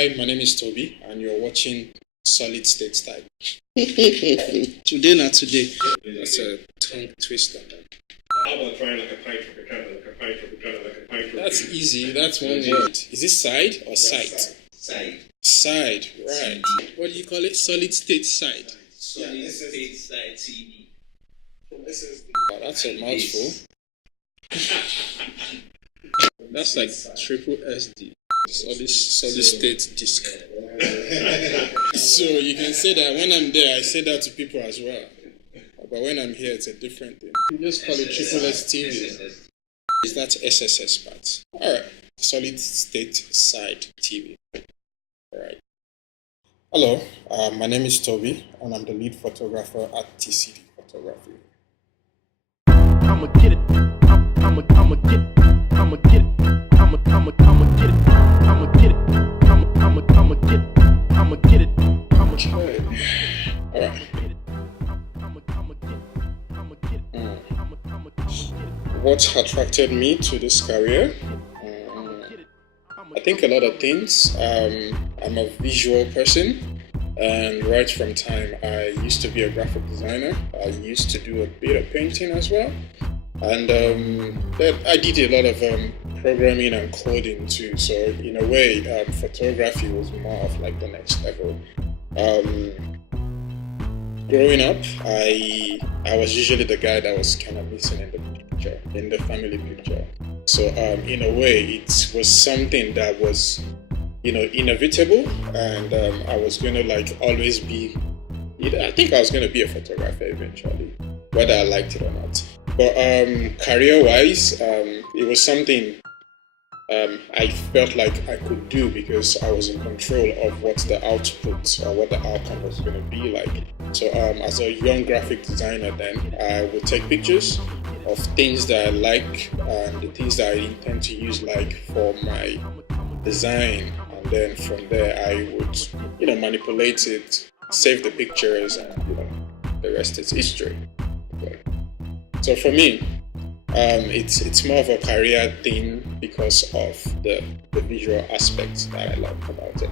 Hi, my name is Tobbie, and you're watching Solid State Style. Today, not today. That's a tongue twister. How about trying like a pint from Buchanan, like a pint from Buchanan, like a pint from That's easy. That's one word. Is it side or site? Side. Side, right. What do you call it? Solid State Side. Solid State Side TCD. Oh, that's a mouthful. That's like triple SD. Solid State Disc. So you can say that when I'm there, I say that to people as well. But when I'm here, it's a different thing. You just call it triple STV. Is that SSS part? Alright. Solid State Side TV. Alright. Hello, my name is Tobbie, and I'm the lead photographer at TCD Photography. I'ma get it. I'ma get it. I'ma get it. I'ma get it. I'ma get it. I'ma get it. I'ma get it. I'ma get it. Okay. Alright. What attracted me to this career? I think a lot of things. I'm a visual person, and right from time I used to be a graphic designer. I used to do a bit of painting as well, and I did a lot of programming and coding too. So in a way, photography was more of like the next level. Growing up, I was usually the guy that was kind of missing in the picture, in the family picture. So in a way, it was something that was, inevitable, and I was going to like always be. I think I was going to be a photographer eventually, whether I liked it or not. But career-wise, it was something I felt like I could do because I was in control of what the output or what the outcome was going to be like. So as a young graphic designer then, I would take pictures of things that I like and the things that I intend to use like for my design. And then from there I would, manipulate it, save the pictures, and the rest is history. Okay. So for me, it's more of a career thing because of the visual aspects that I love about it.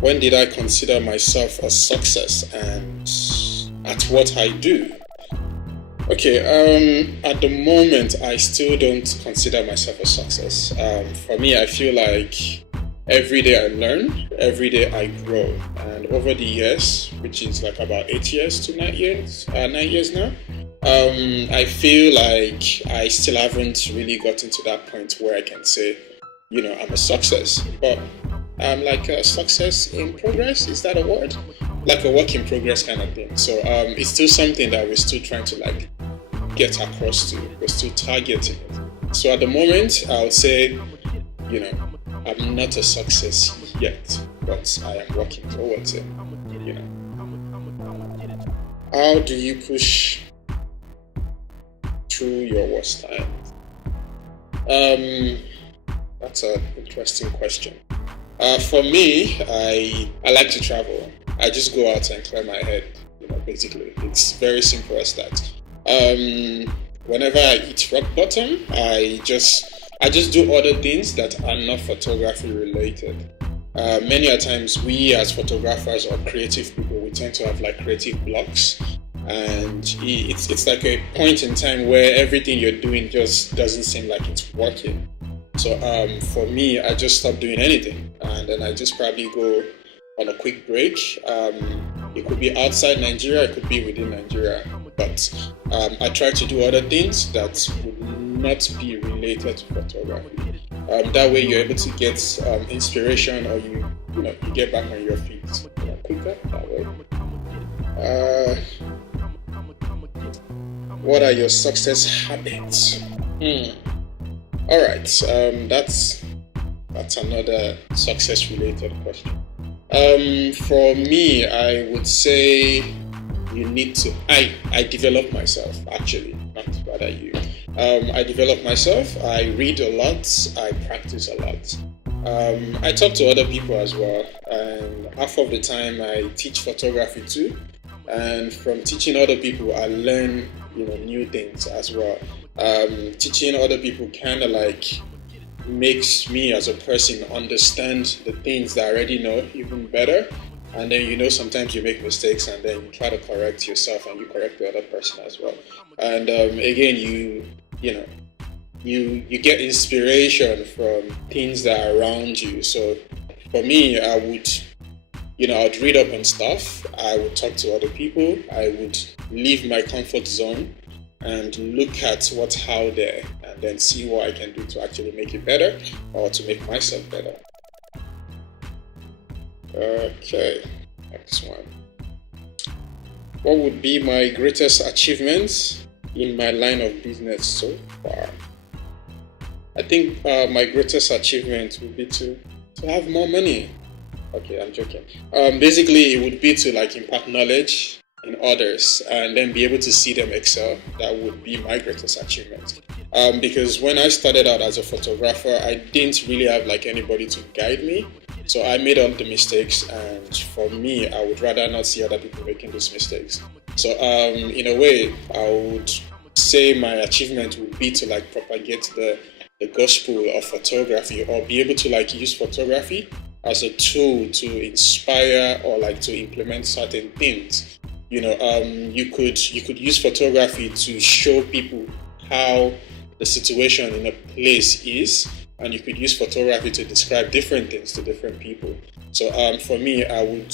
When did I consider myself a success and at what I do? Okay, at the moment I still don't consider myself a success. For me, I feel like every day I learn, every day I grow, and over the years, which is like about 8 years to 9 years now, I feel like I still haven't really gotten to that point where I can say, I'm a success. But I'm like a success in progress. Is that a word? Like a work in progress kind of thing. So it's still something that we're still trying to like get across to. We're still targeting it. So at the moment, I would say, I'm not a success yet, but I am working towards it. How do you push through your worst times? That's an interesting question. For me, I like to travel. I just go out and clear my head, basically. It's very simple as that. Whenever I hit rock bottom, I just do other things that are not photography related. Many a times we as photographers or creative people, we tend to have like creative blocks, and it's like a point in time where everything you're doing just doesn't seem like it's working. So for me, I just stop doing anything, and then I just probably go on a quick break. It could be outside Nigeria, it could be within Nigeria, but I try to do other things that would not be related to photography. That way you're able to get inspiration, or you get back on your feet quicker that way. What are your success habits? All right, that's another success related question. For me, I would say you need to. I develop myself actually, not rather you. I develop myself. I read a lot. I practice a lot. I talk to other people as well, and half of the time I teach photography too. And from teaching other people, I learn new things as well. Teaching other people kind of like makes me as a person understand the things that I already know even better. And then sometimes you make mistakes and then you try to correct yourself and you correct the other person as well. And again, you get inspiration from things that are around you. So for me, I'd read up on stuff, I would talk to other people, I would leave my comfort zone and look at what's out there and then see what I can do to actually make it better or to make myself better. Okay, next one. What would be my greatest achievements in my line of business so far? I think my greatest achievement would be to have more money. Okay, I'm joking. Basically, it would be to like impart knowledge in others and then be able to see them excel. That would be my greatest achievement. Because when I started out as a photographer, I didn't really have like anybody to guide me. So I made all the mistakes, and for me, I would rather not see other people making those mistakes. So in a way, I would say my achievement would be to like propagate the gospel of photography, or be able to like use photography as a tool to inspire or like to implement certain things. You could use photography to show people how the situation in a place is, and you could use photography to describe different things to different people. So for me, I would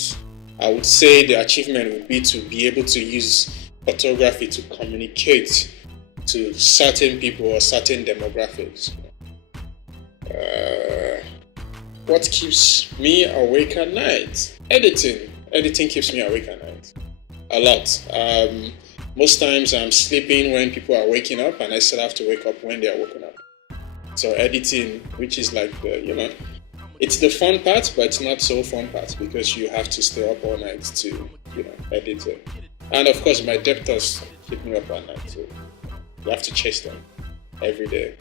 say the achievement would be to be able to use photography to communicate to certain people or certain demographics. What keeps me awake at night? Editing keeps me awake at night a lot. Most times I'm sleeping when people are waking up, and I still have to wake up when they are waking up. So editing, which is like it's the fun part, but it's not so fun part because you have to stay up all night to edit it. And of course, my debtors keep me up all night too. You have to chase them every day,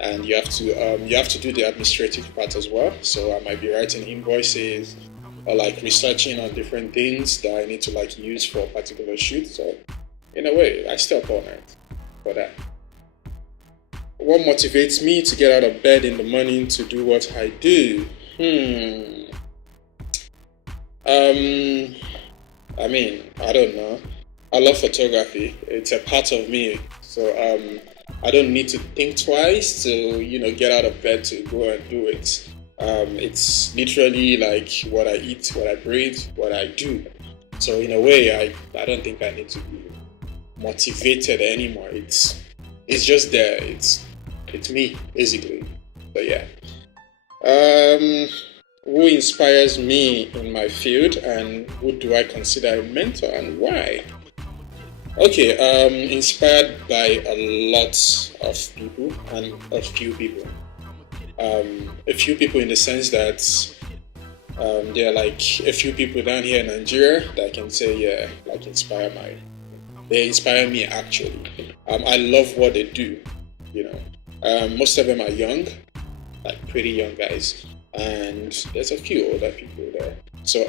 and you have to do the administrative part as well. So I might be writing invoices or like researching on different things that I need to like use for a particular shoot. So in a way, I stay up all night for that. What motivates me to get out of bed in the morning to do what I do? I don't know. I love photography. It's a part of me. So I don't need to think twice to get out of bed to go and do it. It's literally like what I eat, what I breathe, what I do. So in a way, I don't think I need to be motivated anymore. It's just there. It's me, basically. But yeah. Who inspires me in my field, and who do I consider a mentor, and why? Okay, inspired by a lot of people and a few people. A few people in the sense that there are like a few people down here in Nigeria that I can say, they inspire me actually. I love what they do, most of them are young, like pretty young guys, and there's a few older people there. So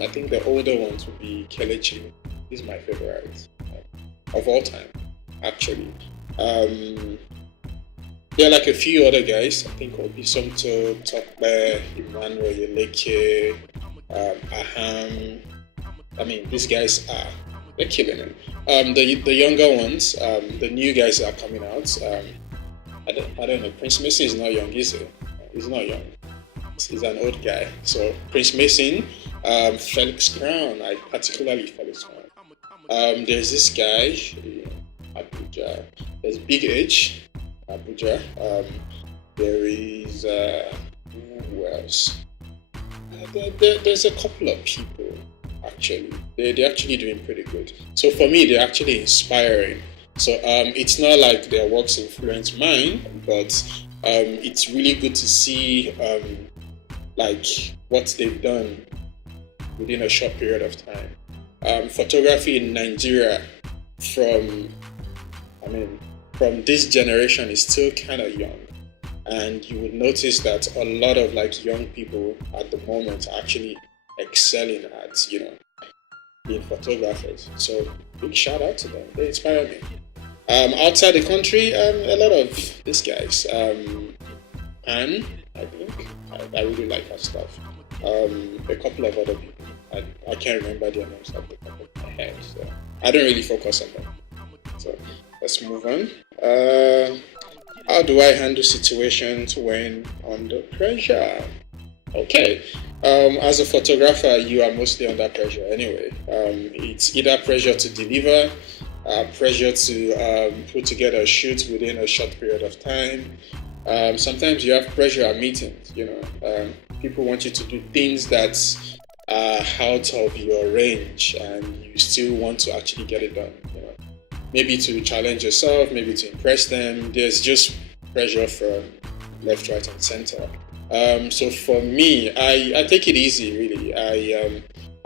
I think the older ones would be Kelechi. He's my favorite of all time, actually. There are like a few other guys. I think Obisomto, Tobbie, Emmanuel, Yeleke, Aham. These guys they're killing it. The younger ones, the new guys that are coming out. I don't know. Prince Mason is not young, is he? He's not young. He's an old guy. So Prince Mason, Felix Crown, particularly Felix Crown. There's this guy, Abuja. There's Big H, Abuja. There is who else? There's a couple of people actually. They're actually doing pretty good. So for me, they're actually inspiring. So it's not like their works influence mine, but it's really good to see like what they've done within a short period of time. Photography in Nigeria from this generation is still kind of young, and you would notice that a lot of like young people at the moment are actually excelling at being photographers. So big shout out to them. They inspire me. Outside the country, a lot of these guys. Anne, I think. I really like her stuff. A couple of other people. I can't remember their names off the top of my head, so I don't really focus on them. So let's move on. How do I handle situations when under pressure? Okay. As a photographer, you are mostly under pressure anyway. It's either pressure to deliver, pressure to put together a shoot within a short period of time. Sometimes you have pressure at meetings. People want you to do things that are out of your range, and you still want to actually get it done. Maybe to challenge yourself, maybe to impress them. There's just pressure from left, right, and center. So for me, I take it easy, really.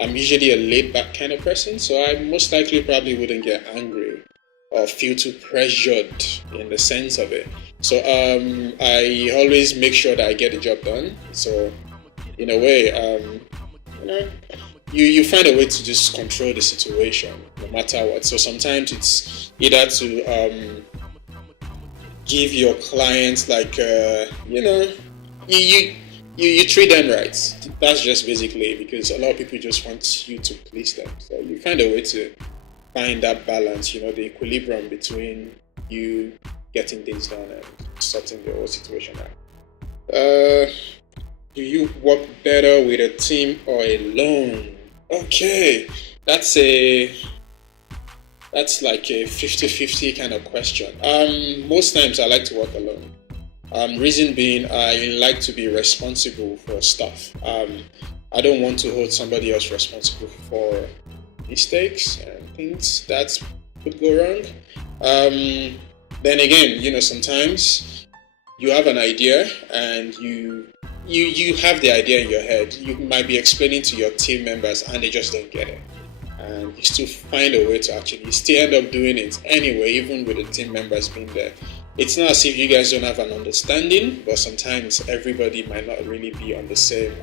I'm usually a laid-back kind of person, so I most likely probably wouldn't get angry or feel too pressured in the sense of it. So I always make sure that I get the job done. So in a way, you find a way to just control the situation no matter what. So sometimes it's either to give your clients you treat them right. That's just basically because a lot of people just want you to please them. So you find a way to find that balance, the equilibrium between you getting things done and sorting the whole situation out. Do you work better with a team or alone? Okay, that's like a 50-50 kind of question. Most times I like to work alone. Reason being, I like to be responsible for stuff. I don't want to hold somebody else responsible for mistakes and things that could go wrong. Then again, sometimes you have an idea and you have the idea in your head. You might be explaining to your team members and they just don't get it. And you still find a way to actually still end up doing it anyway, even with the team members being there. It's not as if you guys don't have an understanding, but sometimes everybody might not really be on the same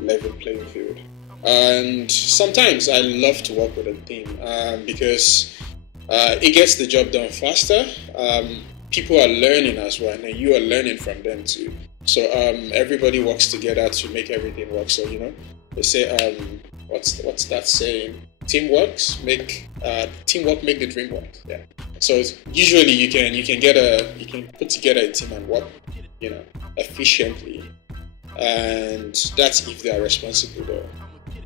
level playing field. And sometimes I love to work with a team because it gets the job done faster. People are learning as well, and you are learning from them too. So everybody works together to make everything work. So they say what's that saying? Teamwork make the dream work. Yeah. So usually you can put together a team and work efficiently, and that's if they are responsible though.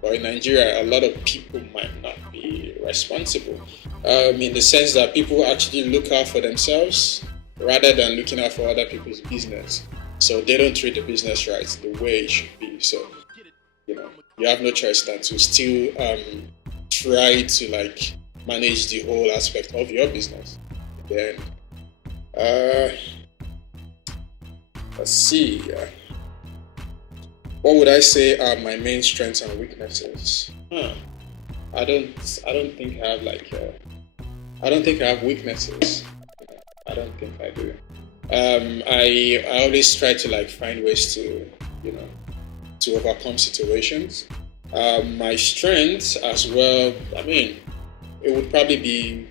But in Nigeria, a lot of people might not be responsible in the sense that people actually look out for themselves rather than looking out for other people's business. So they don't treat the business right the way it should be. So you have no choice than to still try to manage the whole aspect of your business. Then let's see. What would I say are my main strengths and weaknesses? I don't think I have I don't think I have weaknesses. I don't think I do. I always try to find ways to to overcome situations. My strengths as well, it would probably be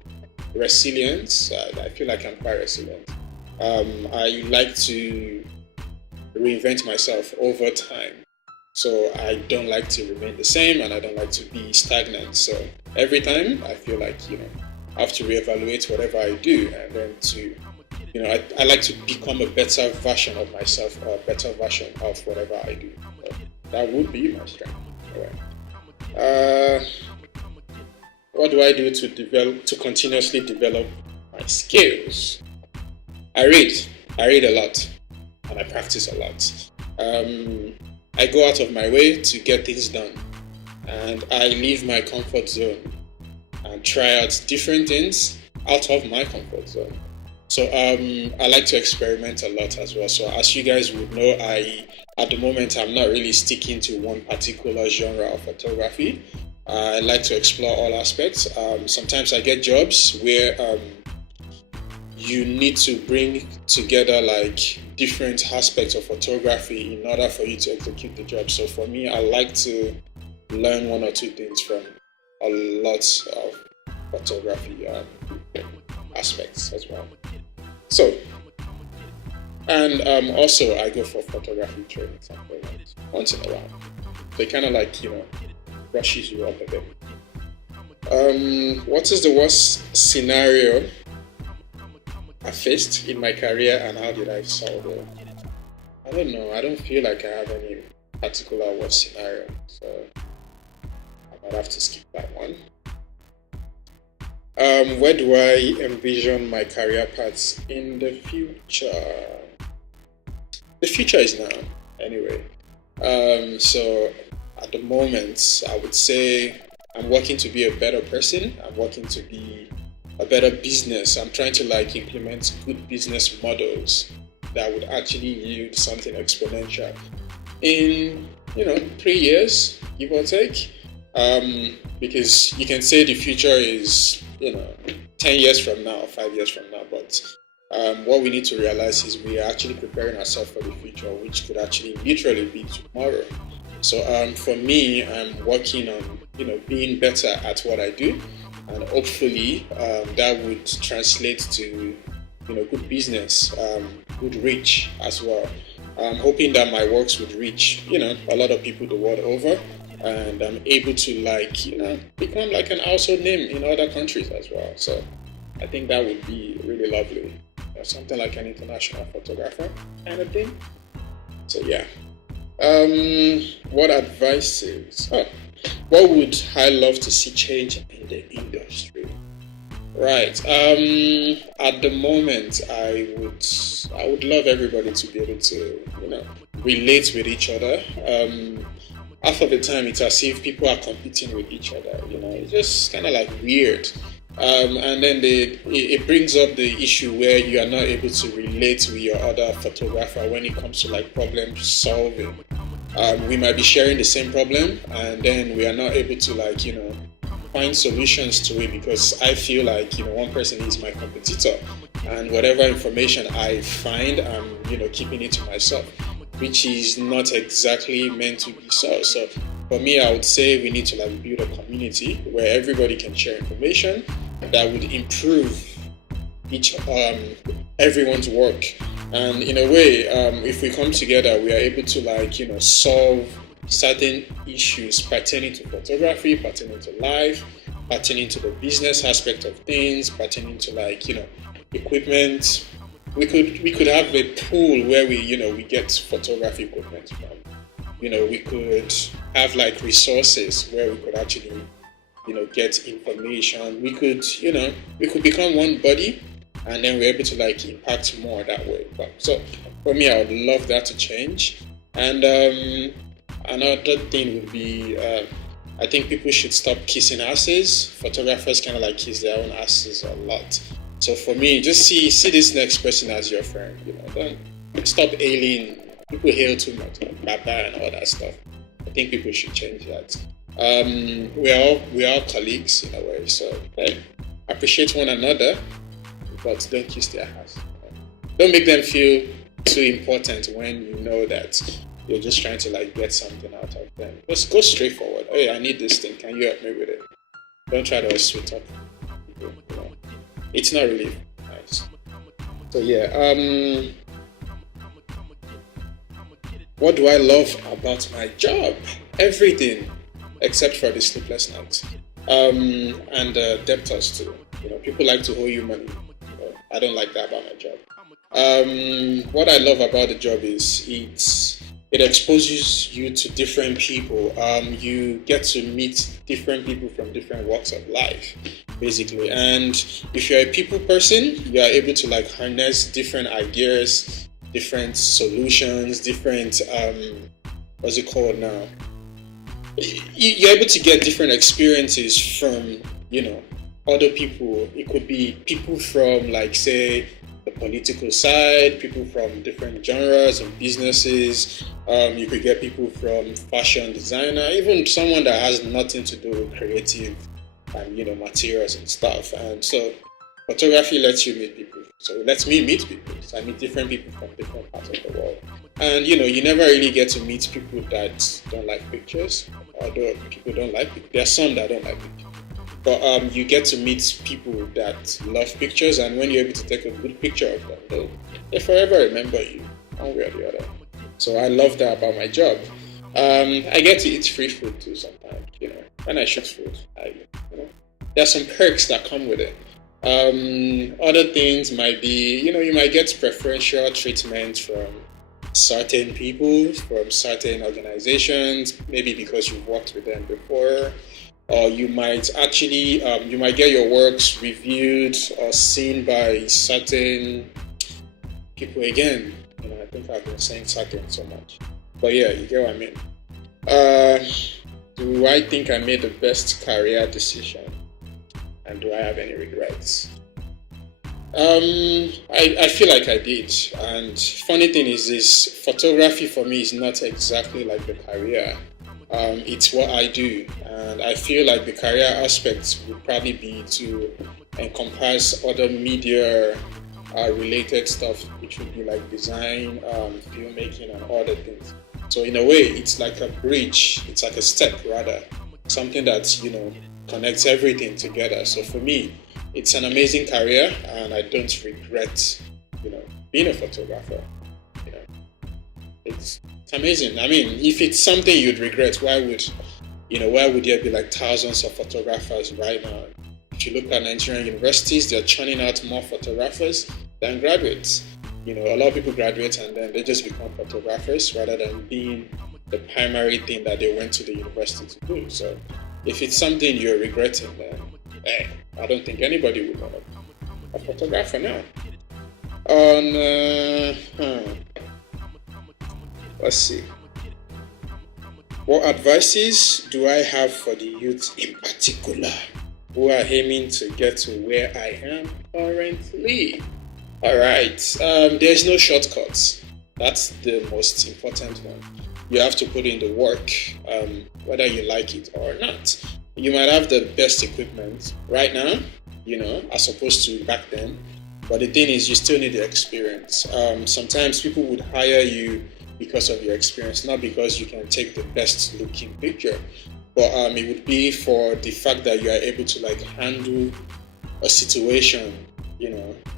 resilience. I feel like I'm quite resilient. I like to reinvent myself over time. So I don't like to remain the same and I don't like to be stagnant. So every time I feel like, I have to reevaluate whatever I do and then to, I like to become a better version of myself or a better version of whatever I do. So that would be my strength. All right. What do I do to continuously develop my skills? I read a lot and I practice a lot. I go out of my way to get things done and I leave my comfort zone and try out different things out of my comfort zone. So I like to experiment a lot as well. So as you guys would know, at the moment I'm not really sticking to one particular genre of photography. I like to explore all aspects. Sometimes I get jobs where you need to bring together different aspects of photography in order for you to execute the job. So for me, I like to learn one or two things from a lot of photography. aspects as well. So, and also I go for photography training sometimes once in a while. So it kind of like, brushes you up a bit. What is the worst scenario I faced in my career and how did I solve it? I don't know. I don't feel like I have any particular worst scenario, so I might have to skip that one. Where do I envision my career paths in the future? The future is now, anyway. So at the moment, I would say I'm working to be a better person. I'm working to be a better business. I'm trying to implement good business models that would actually yield something exponential in 3 years, give or take. Because you can say the future is 10 years from now, 5 years from now, but what we need to realize is we are actually preparing ourselves for the future, which could actually literally be tomorrow. So for me, I'm working on being better at what I do, and hopefully that would translate to good business, good reach as well. I'm hoping that my works would reach a lot of people the world over, and I'm able to become like an household name in other countries as well. So I think that would be really lovely, something like an international photographer kind of thing. So yeah. What advices? What would I love to see change in the industry? Right. At the moment, I would love everybody to be able to relate with each other. Half of the time, it's as if people are competing with each other. It's just kind of like weird. And then it brings up the issue where you are not able to relate with your other photographer when it comes to problem solving. We might be sharing the same problem, and then we are not able to find solutions to it because I feel like one person is my competitor, and whatever information I find, I'm keeping it to myself, which is not exactly meant to be so. So for me, I would say we need to build a community where everybody can share information that would improve everyone's work. And in a way, if we come together, we are able to solve certain issues pertaining to photography, pertaining to life, pertaining to the business aspect of things, pertaining to equipment. We could have a pool where we get photography equipment from. We could have resources where we could actually get information. We could become one body, and then we're able to impact more that way. So for me, I would love that to change. And another thing would be, I think people should stop kissing asses. Photographers kind of kiss their own asses a lot. So for me, just see this next person as your friend. Don't stop hailing. People hail too much, Baba and all that stuff. I think people should change that. We are all colleagues in a way, so appreciate one another, but don't kiss their ass. Don't make them feel too important when you know that you're just trying to get something out of them. Just go straight forward. Hey, I need this thing. Can you help me with it? Don't try to sweet up. It's not really nice. So yeah. What do I love about my job? Everything, except for the sleepless nights and debtors too. People like to owe you money. I don't like that about my job. What I love about the job is it exposes you to different people. You get to meet different people from different walks of life, basically. And if you're a people person, you are able to harness different ideas, different solutions, different what's it called now? You're able to get different experiences from other people. It could be people from say the political side, people from different genres and businesses. You could get people from fashion designer, even someone that has nothing to do with creative and materials and stuff. And so photography lets you meet people. So it lets me meet people. So I meet different people from different parts of the world. And you never really get to meet people that don't like pictures. Although people don't like pictures. There are some that don't like pictures. But you get to meet people that love pictures, and when you're able to take a good picture of them, they forever remember you, one way or the other. So I love that about my job. I get to eat free food too sometimes. When I shoot food, there's some perks that come with it. Other things might be, you might get preferential treatment from certain people, from certain organizations, maybe because you've worked with them before, or you might actually, you might get your works reviewed or seen by certain people again. I think I've been saying certain so much, but yeah, you get what I mean. Do I think I made the best career decision? And do I have any regrets? I feel like I did. And funny thing is this, photography for me is not exactly like the career. It's what I do. And I feel like the career aspect would probably be to encompass other media related stuff, which would be like design, filmmaking, and other things. So in a way, it's like a bridge. It's like a step rather, something that connects everything together. So for me, it's an amazing career, and I don't regret, being a photographer. It's amazing. I mean, if it's something you'd regret, why would there be like thousands of photographers right now? If you look at Nigerian universities, they're churning out more photographers than graduates. A lot of people graduate and then they just become photographers rather than being the primary thing that they went to the university to do. So if it's something you're regretting, then I don't think anybody would want a photographer now. Let's see. What advices do I have for the youth in particular who are aiming to get to where I am currently? Alright, there's no shortcuts. That's the most important one. You have to put in the work, whether you like it or not. You might have the best equipment right now, as opposed to back then. But the thing is, you still need the experience. Sometimes people would hire you because of your experience, not because you can take the best looking picture. But it would be for the fact that you are able to handle a situation,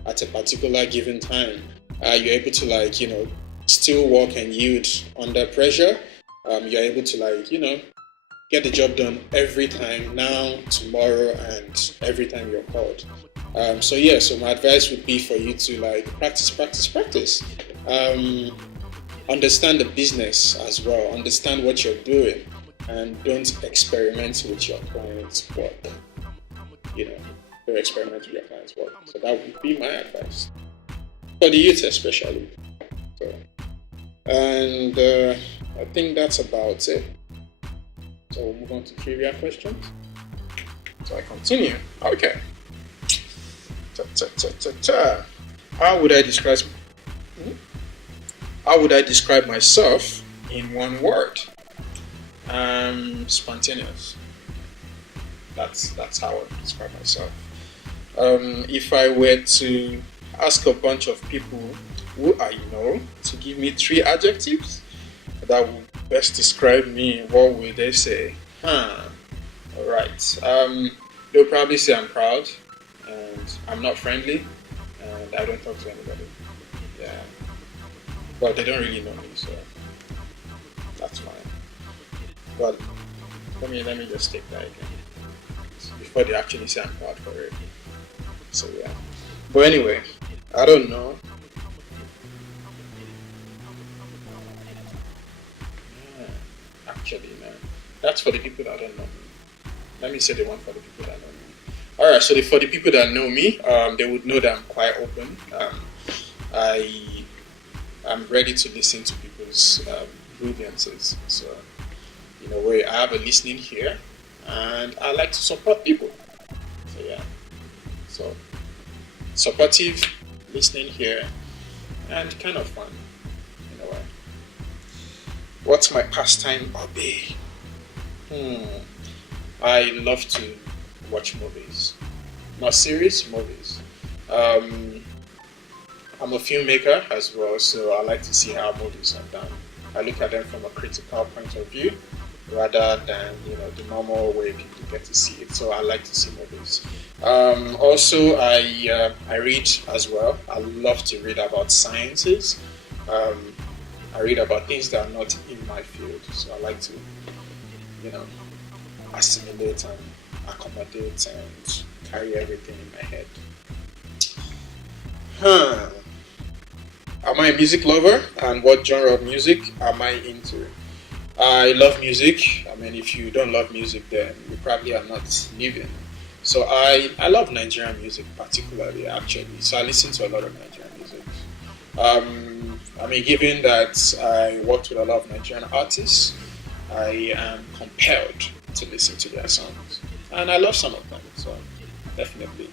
at a particular given time. You're able to still work and yield under pressure. You're able to get the job done every time, now, tomorrow, and every time you're called. So my advice would be for you to practice. Understand the business as well. Understand what you're doing, and don't experiment with your client's work. Don't experiment with your client's work. So that would be my advice for the youth, especially. And I think that's about it. So we'll move on to trivia questions. So I continue. Okay. How would I describe myself in one word? Spontaneous. That's how I would describe myself. If I were to ask a bunch of people who I know to give me 3 adjectives that would best describe me, what would they say? Alright. They'll probably say I'm proud, and I'm not friendly, and I don't talk to anybody. Yeah. But they don't really know me, so that's fine. But let me just take that again before they actually say I'm proud for it. So yeah. But anyway, I don't know. Actually, no. That's for the people that don't know me. Let me say the one for the people that know me. Alright, so for the people that know me, they would know that I'm quite open. I'm ready to listen to people's grievances. So, in a way, I have a listening here, and I like to support people. So yeah. So supportive, listening here, and kind of fun in a way. What's my pastime hobby? I love to watch movies. Not series, movies. I'm a filmmaker as well, so I like to see how movies are done. I look at them from a critical point of view, rather than the normal way people get to see it. So I like to see movies. Also, I read as well. I love to read about sciences. I read about things that are not in my field. So I like to, assimilate and accommodate and carry everything in my head. Am I a music lover? And what genre of music am I into? I love music. I mean, if you don't love music, then you probably are not living. So I love Nigerian music particularly, actually. So I listen to a lot of Nigerian music. I mean, given that I worked with a lot of Nigerian artists, I am compelled to listen to their songs. And I love some of them, so definitely.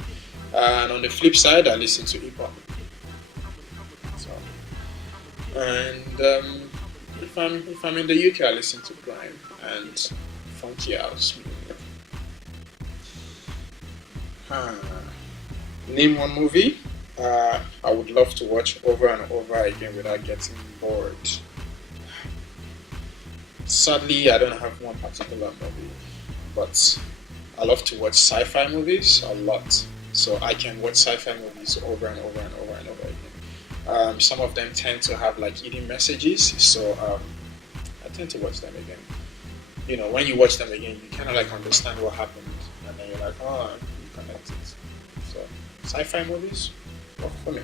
And on the flip side, I listen to hip hop. So, and if I'm in the UK, I listen to grime and funky house music. Name one movie I would love to watch over and over again without getting bored. Sadly, I don't have one particular movie, but I love to watch sci-fi movies a lot. So I can watch sci-fi movies over and over and over and over again. Some of them tend to have like hidden messages, so I tend to watch them again. When you watch them again, you kind of like understand what happened, and then you're like, oh, you connect it. So sci-fi movies, work for me.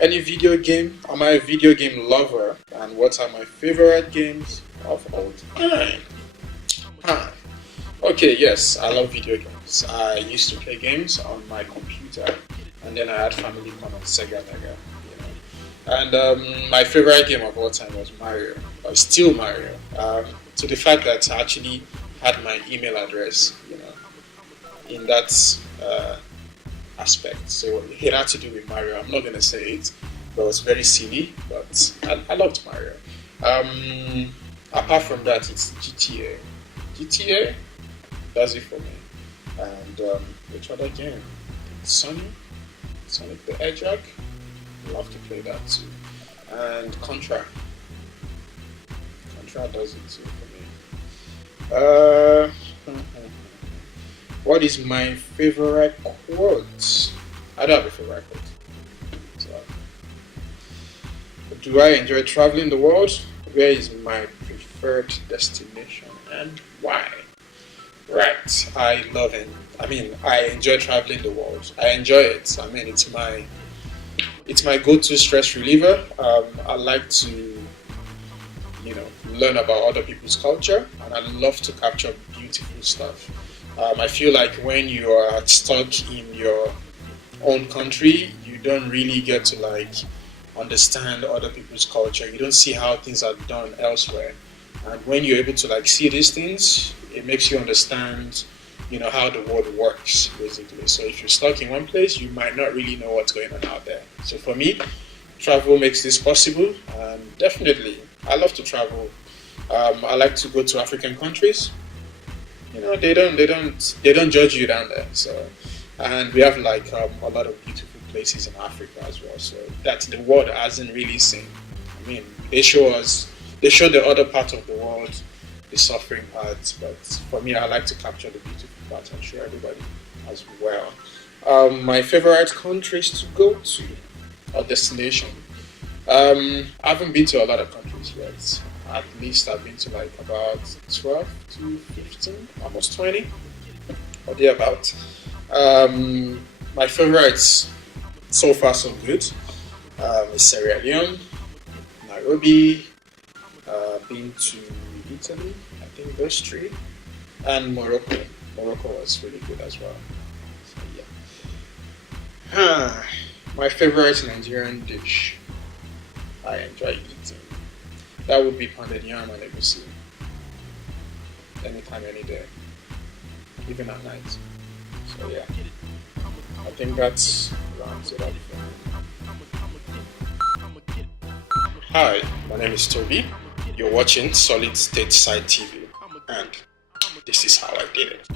Any video game? Am I a video game lover? And what are my favorite games of all time? Okay, yes, I love video games. I used to play games on my computer, and then I had family come on Sega Mega. And my favorite game of all time was Mario, or still Mario. To the fact that I actually had my email address, in that aspect. So it had to do with Mario. I'm not gonna say it, but it was very silly. But I loved Mario. Apart from that, it's GTA. GTA does it for me. And which other game? Sonic the Hedgehog. Love to play that too. And Contra does it too for me. What is my favorite quote? I don't have a favorite quote. So, do I enjoy traveling the world? Where is my preferred destination and why? Right, I love it. I mean, I enjoy traveling the world. I enjoy it. I mean, it's my go-to stress reliever. I like to, learn about other people's culture, and I love to capture beautiful stuff. I feel like when you are stuck in your own country, you don't really get to understand other people's culture. You don't see how things are done elsewhere. And when you're able to see these things, it makes you understand, how the world works, basically. So if you're stuck in one place, you might not really know what's going on out there. So for me, travel makes this possible, and definitely, I love to travel. I like to go to African countries. They don't judge you down there. So, and we have a lot of beautiful places in Africa as well. So that the world hasn't really seen. I mean, they show the other part of the world, the suffering parts, but for me, I like to capture the beautiful parts and show everybody as well. My favorite countries to go to, or destination. I haven't been to a lot of countries yet. At least I've been to about 12 to 15, almost 20, or thereabout. My favorites, so far so good, is Sierra Leone, Nairobi, been to Italy, I think those three, and Morocco. Morocco was really good as well. So yeah. My favorite Nigerian dish I enjoy eating. That would be pounded yam and egusi. Anytime, any day. Even at night. So yeah. I think that's rounds it up for me. Hi, my name is Tobbie. You're watching Solid Stateside TV. And this is how I did it.